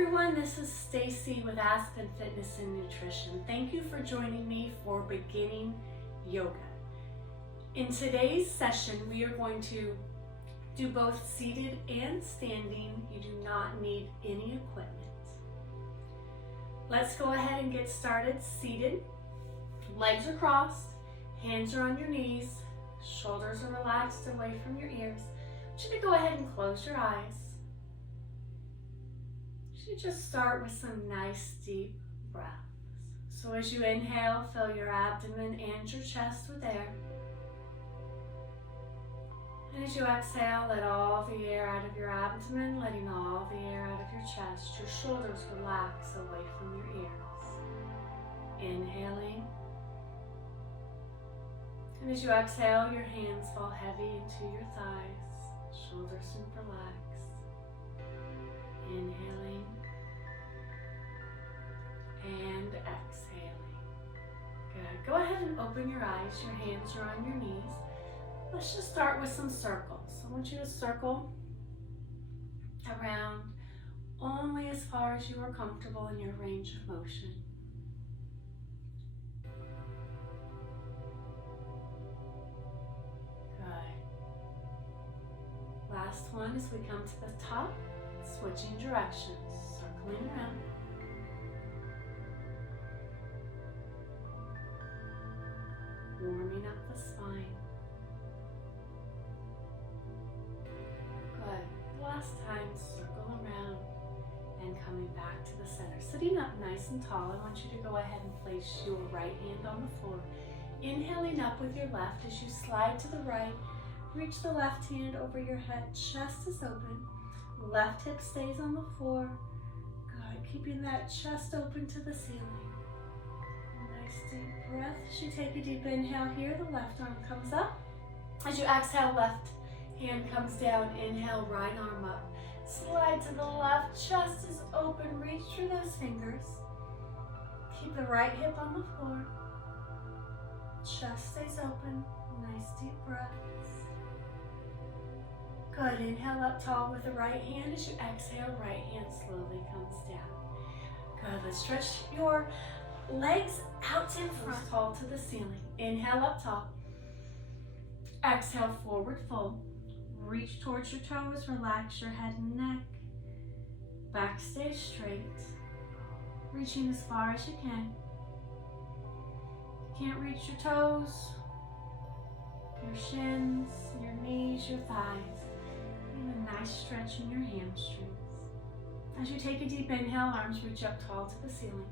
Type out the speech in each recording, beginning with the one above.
everyone, this is Stacie with Aspen Fitness and Nutrition. Thank you for joining me for beginning yoga. In today's session, we are going to do both seated and standing. You do not need any equipment. Let's go ahead and get started. Seated, legs are crossed, hands are on your knees, shoulders are relaxed away from your ears. I want you to go ahead and close your eyes. You just start with some nice deep breaths. So as you inhale, fill your abdomen and your chest with air. And as you exhale, let all the air out of your abdomen, letting all the air out of your chest. Your shoulders relax away from your ears. Inhaling. And as you exhale, your hands fall heavy into your thighs. Shoulders relax. Inhaling and exhaling. Good. Go ahead and open your eyes. Your hands are on your knees. Let's just start with some circles. I want you to circle around only as far as you are comfortable in your range of motion. Good. Last one as we come to the top. Switching directions, circling around. Warming up the spine. Good. Last time, circle around and coming back to the center. Sitting up nice and tall, I want you to go ahead and place your right hand on the floor. Inhaling up with your left as you slide to the right. Reach the left hand over your head, chest is open. Left hip stays on the floor. Good. Keeping that chest open to the ceiling. Nice deep breath. As you take a deep inhale here, the left arm comes up. As you exhale, left hand comes down. Inhale, right arm up. Slide to the left. Chest is open. Reach through those fingers. Keep the right hip on the floor. Chest stays open. Nice deep breaths. Good. Inhale up tall with the right hand. As you exhale, right hand slowly comes down. Good. Let's stretch your legs out in front, tall to the ceiling. Inhale up tall. Exhale, forward fold. Reach towards your toes. Relax your head and neck. Back stays straight. Reaching as far as you can. If you can't reach your toes, your shins, your knees, your thighs. A nice stretch in your hamstrings. As you take a deep inhale, arms reach up tall to the ceiling.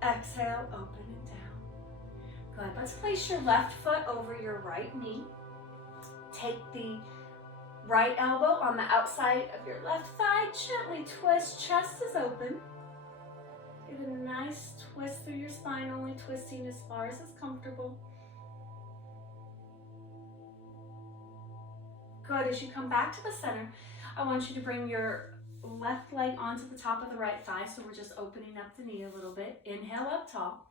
Exhale, open and down. Good. Let's place your left foot over your right knee. Take the right elbow on the outside of your left thigh. Gently twist. Chest is open. Give it a nice twist through your spine, only twisting as far as is comfortable. Good. As you come back to the center, I want you to bring your left leg onto the top of the right thigh, so we're just opening up the knee a little bit. Inhale up tall.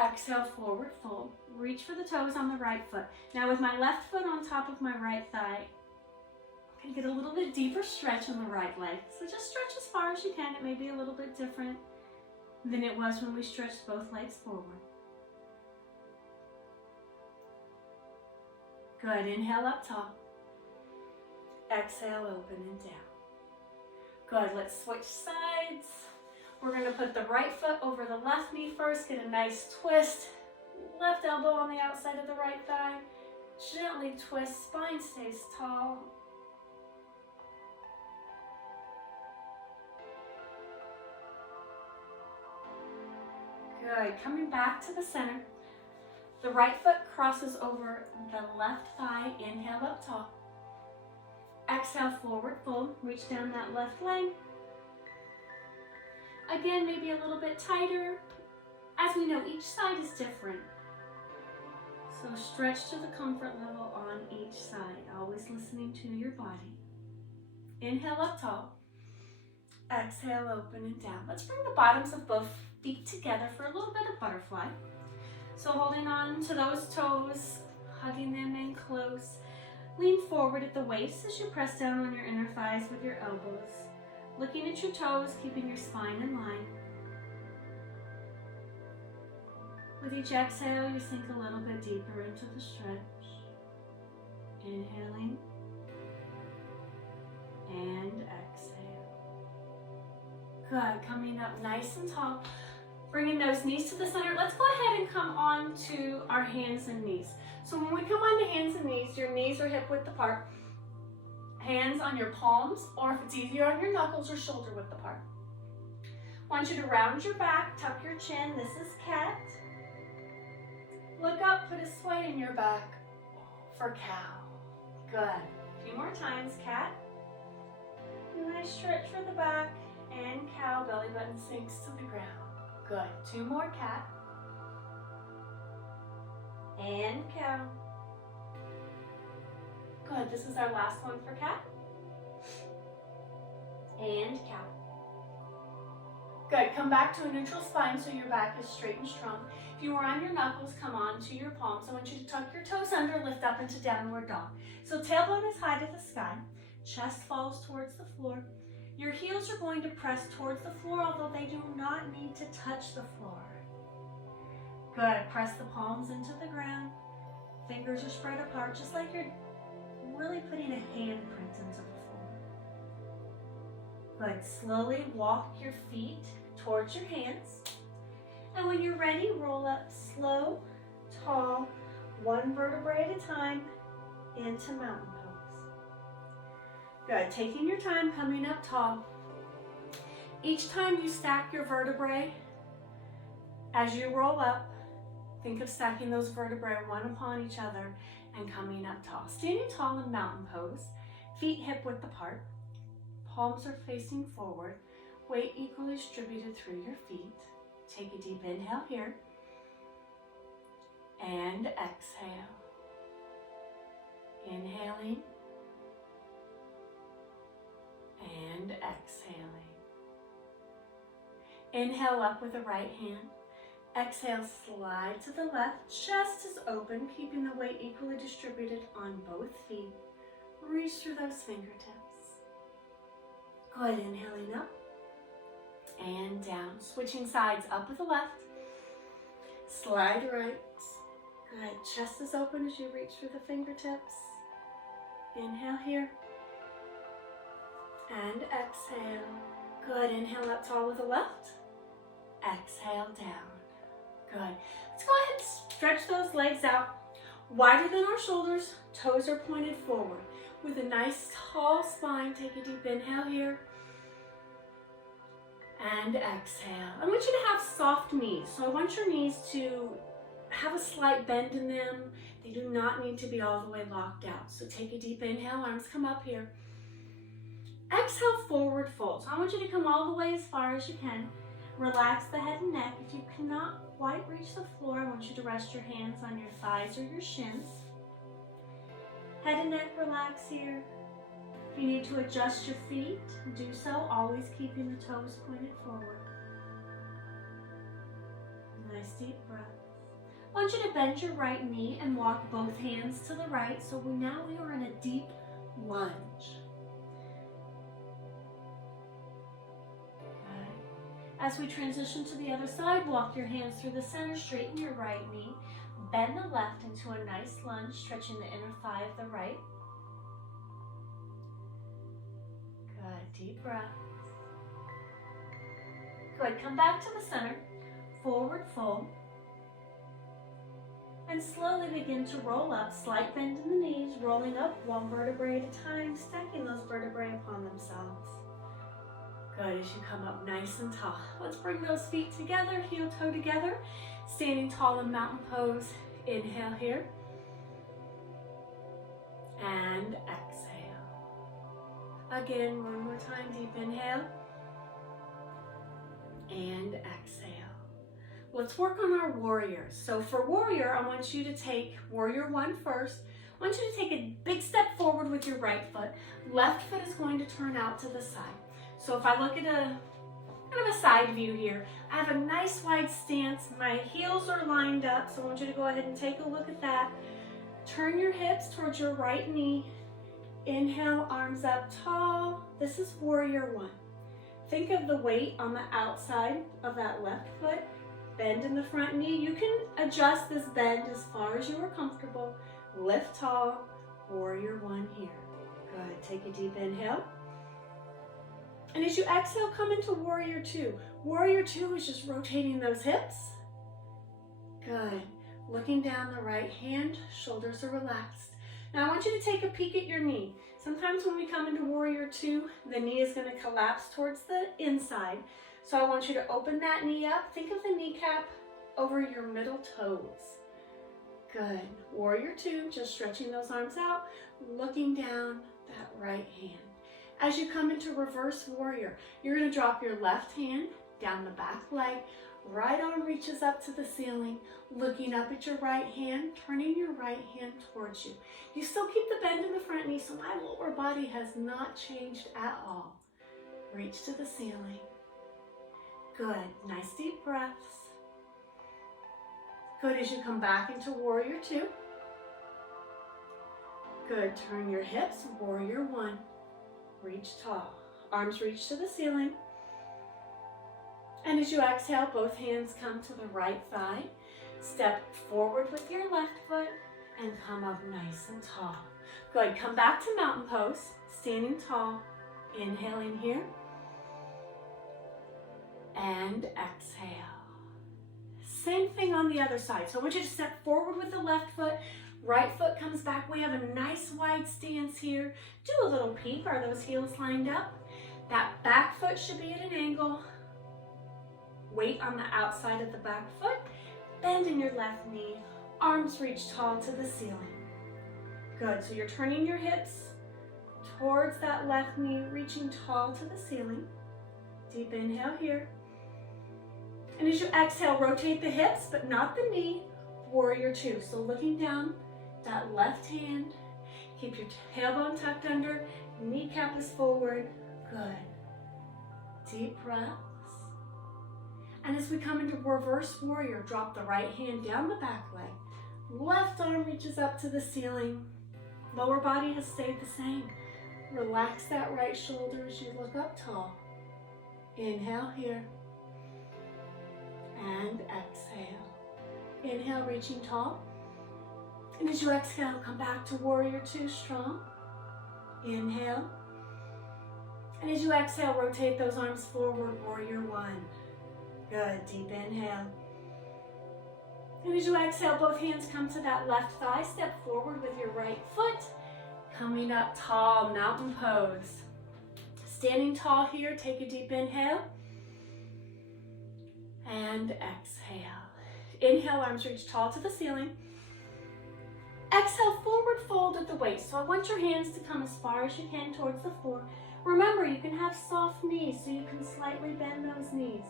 Exhale, forward fold. Reach for the toes on the right foot. Now with my left foot on top of my right thigh, I'm going to get a little bit deeper stretch on the right leg. So just stretch as far as you can. It may be a little bit different than it was when we stretched both legs forward. Good. Inhale up tall. Exhale, open and down. Good. Let's switch sides. We're going to put the right foot over the left knee first. Get a nice twist. Left elbow on the outside of the right thigh. Gently twist. Spine stays tall. Good. Coming back to the center. The right foot crosses over the left thigh. Inhale up tall. Exhale, forward fold. Reach down that left leg. Again, maybe a little bit tighter. As we know, each side is different. So stretch to the comfort level on each side, always listening to your body. Inhale up tall. Exhale, open and down. Let's bring the bottoms of both feet together for a little bit of butterfly. So holding on to those toes, hugging them in close. Lean forward at the waist as you press down on your inner thighs with your elbows. Looking at your toes, keeping your spine in line. With each exhale, you sink a little bit deeper into the stretch. Inhaling and exhale. Good, coming up nice and tall. Bringing those knees to the center. Let's go ahead and come on to our hands and knees. So when we come on to hands and knees, your knees are hip width apart. Hands on your palms, or if it's easier, on your knuckles or shoulder width apart. I want you to round your back, tuck your chin. This is cat. Look up, put a sway in your back for cow. Good. A few more times, cat. Nice stretch for the back, and cow. Belly button sinks to the ground. Good. 2 more, cat. And cow. Good. This is our last one for cat. And cow. Good. Come back to a neutral spine so your back is straight and strong. If you are on your knuckles, come on to your palms. I want you to tuck your toes under, lift up into downward dog. So tailbone is high to the sky. Chest falls towards the floor. Your heels are going to press towards the floor, although they do not need to touch the floor. Good. Press the palms into the ground. Fingers are spread apart, just like you're really putting a handprint into the floor. Good. Slowly walk your feet towards your hands. And when you're ready, roll up slow, tall, 1 vertebrae at a time into mountain pose. Good. Taking your time, coming up tall. Each time you stack your vertebrae, as you roll up, think of stacking those vertebrae one upon each other and coming up tall. Standing tall in mountain pose, feet hip width apart, palms are facing forward, weight equally distributed through your feet. Take a deep inhale here and exhale. Inhaling and exhaling. Inhale up with the right hand. Exhale, slide to the left. Chest is open, keeping the weight equally distributed on both feet. Reach through those fingertips. Good. Inhaling up and down. Switching sides, up with the left. Slide right. Good. Chest is open as you reach through the fingertips. Inhale here. And exhale. Good. Inhale up tall with the left. Exhale down. Good. Let's go ahead and stretch those legs out wider than our shoulders. Toes are pointed forward. With a nice tall spine, take a deep inhale here. And exhale. I want you to have soft knees. So I want your knees to have a slight bend in them. They do not need to be all the way locked out. So take a deep inhale, arms come up here. Exhale, forward fold. So I want you to come all the way as far as you can. Relax the head and neck. If you cannot quite reach the floor, I want you to rest your hands on your thighs or your shins. Head and neck relax here. If you need to adjust your feet, do so, always keeping the toes pointed forward. Nice deep breath. I want you to bend your right knee and walk both hands to the right. So now we are in a deep lunge. As we transition to the other side, walk your hands through the center, straighten your right knee, bend the left into a nice lunge, stretching the inner thigh of the right. Good, deep breaths. Good, come back to the center, forward fold, and slowly begin to roll up, slight bend in the knees, rolling up 1 vertebrae at a time, stacking those vertebrae upon themselves. Good, as you come up nice and tall. Let's bring those feet together, heel toe together. Standing tall in mountain pose. Inhale here. And exhale. Again, one more time, deep inhale. And exhale. Let's work on our warriors. So for warrior, I want you to take warrior 1 first. I want you to take a big step forward with your right foot. Left foot is going to turn out to the side. So if I look at kind of a side view here, I have a nice wide stance. My heels are lined up, so I want you to go ahead and take a look at that. Turn your hips towards your right knee. Inhale, arms up tall. This is warrior 1. Think of the weight on the outside of that left foot. Bend in the front knee. You can adjust this bend as far as you are comfortable. Lift tall, warrior one here. Good, take a deep inhale. And as you exhale, come into warrior two. Warrior two is just rotating those hips. Good. Looking down the right hand, shoulders are relaxed. Now I want you to take a peek at your knee. Sometimes when we come into warrior two, the knee is going to collapse towards the inside. So I want you to open that knee up. Think of the kneecap over your middle toes. Good. Warrior two, just stretching those arms out, looking down that right hand. As you come into reverse warrior, you're going to drop your left hand down the back leg. Right arm reaches up to the ceiling, looking up at your right hand, turning your right hand towards you. You still keep the bend in the front knee, so my lower body has not changed at all. Reach to the ceiling. Good. Nice deep breaths. Good. As you come back into warrior two. Good. Turn your hips. Warrior one. Reach tall. Arms reach to the ceiling. And as you exhale, both hands come to the right thigh. Step forward with your left foot and come up nice and tall. Good. Come back to mountain pose. Standing tall. Inhaling here. And exhale. Same thing on the other side. So I want you to step forward with the left foot. Right foot comes back. We have a nice wide stance here. Do a little peek. Are those heels lined up? That back foot should be at an angle. Weight on the outside of the back foot. Bend in your left knee. Arms reach tall to the ceiling. Good. So you're turning your hips towards that left knee, reaching tall to the ceiling. Deep inhale here. And as you exhale, rotate the hips, but not the knee. Warrior two. So looking down, that left hand. Keep your tailbone tucked under. Kneecap is forward. Good. Deep breaths. And as we come into reverse warrior, drop the right hand down the back leg. Left arm reaches up to the ceiling. Lower body has stayed the same. Relax that right shoulder as you look up tall. Inhale here. And exhale. Inhale, reaching tall. And as you exhale, come back to warrior two, strong. Inhale. And as you exhale, rotate those arms forward, warrior one. Good, deep inhale. And as you exhale, both hands come to that left thigh. Step forward with your right foot. Coming up tall, mountain pose. Standing tall here, take a deep inhale. And exhale. Inhale, arms reach tall to the ceiling. Exhale, forward fold at the waist. So I want your hands to come as far as you can towards the floor. Remember, you can have soft knees, so you can slightly bend those knees.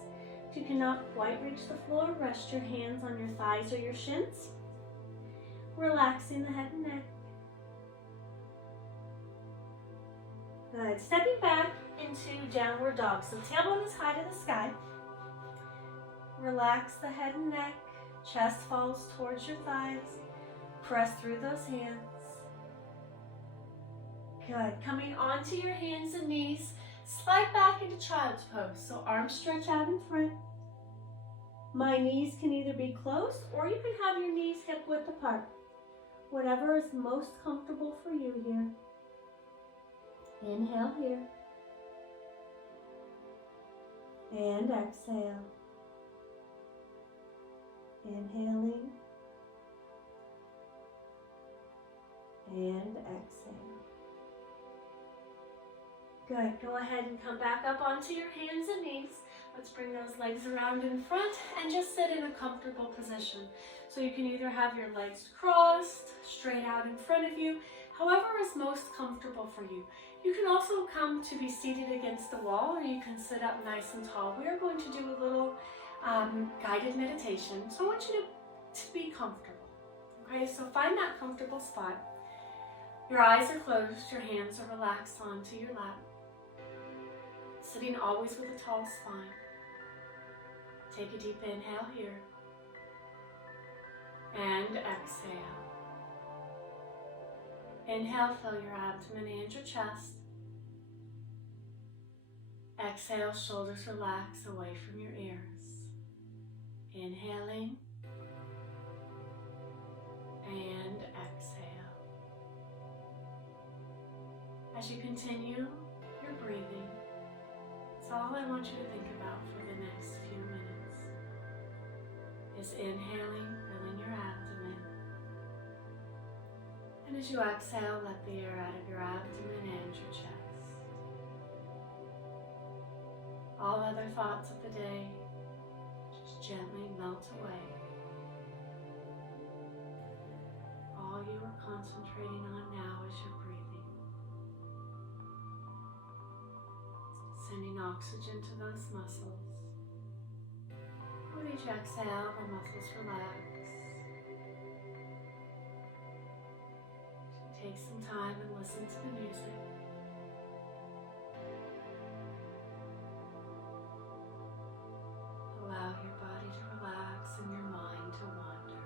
If you cannot quite reach the floor, rest your hands on your thighs or your shins. Relaxing the head and neck. Good. Stepping back into downward dog. So tailbone is high to the sky. Relax the head and neck. Chest falls towards your thighs. Press through those hands. Good. Coming onto your hands and knees. Slide back into child's pose. So arms stretch out in front. My knees can either be close or you can have your knees hip width apart. Whatever is most comfortable for you here. Inhale here. And exhale. Inhaling. And exhale. Good. Go ahead and come back up onto your hands and knees. Let's bring those legs around in front and just sit in a comfortable position. So you can either have your legs crossed, straight out in front of you, however is most comfortable for you. You can also come to be seated against the wall, or you can sit up nice and tall. We are going to do a little guided meditation. So I want you to be comfortable. Okay, so find that comfortable spot. Your eyes are closed, your hands are relaxed onto your lap. Sitting always with a tall spine. Take a deep inhale here. And exhale. Inhale, fill your abdomen and your chest. exhale, shoulders relax away from your ears. Inhaling and exhale. As you continue your breathing, that's all I want you to think about for the next few minutes is inhaling, filling your abdomen. And as you exhale, let the air out of your abdomen and your chest. All other thoughts of the day just gently melt away. All you are concentrating on now is your breathing. Sending oxygen to those muscles. With each exhale, the muscles relax. Take some time and listen to the music. Allow your body to relax and your mind to wander.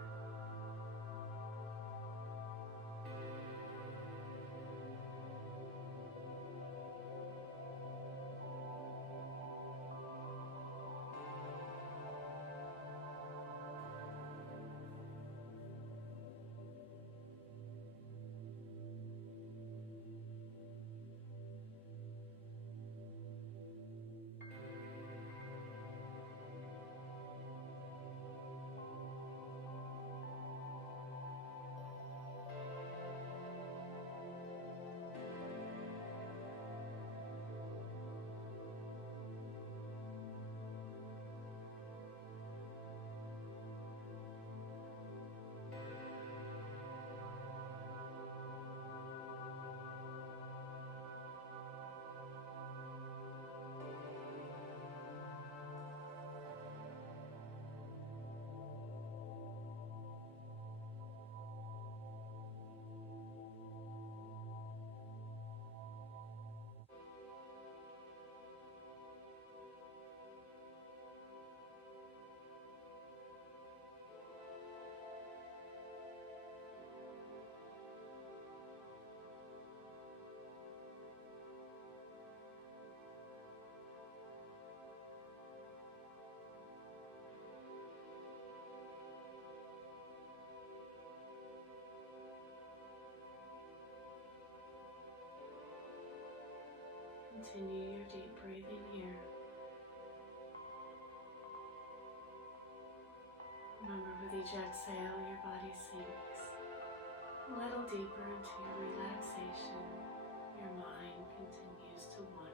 Continue your deep breathing here. Remember, with each exhale, your body sinks a little deeper into your relaxation. Your mind continues to wander.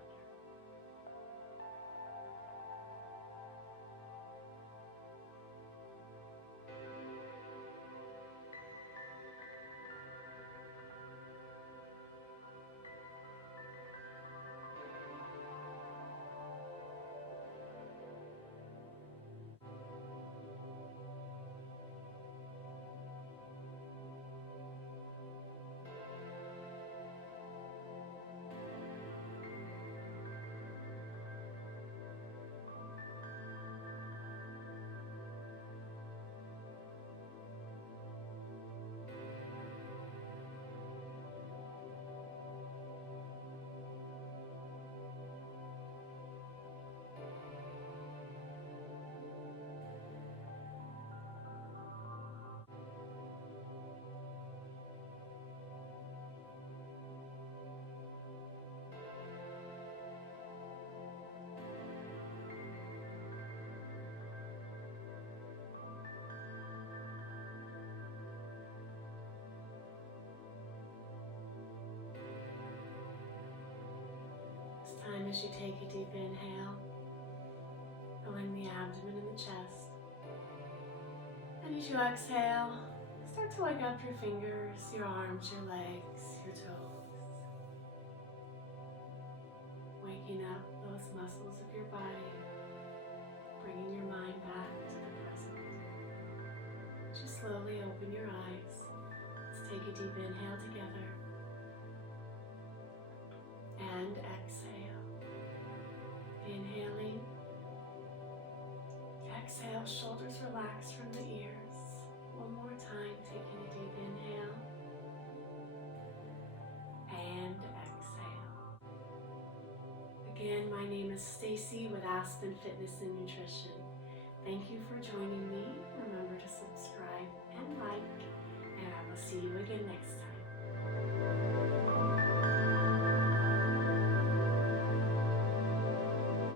Time as you take a deep inhale, filling the abdomen and the chest. And as you exhale, start to wake up your fingers, your arms, your legs, your toes. Waking up those muscles of your body, bringing your mind back to the present. Just slowly open your eyes. Let's take a deep inhale together. And exhale. Inhaling. Exhale, shoulders relax from the ears. One more time, taking a deep inhale. And exhale. again, my name is Stacie with Aspen Fitness and Nutrition. Thank you for joining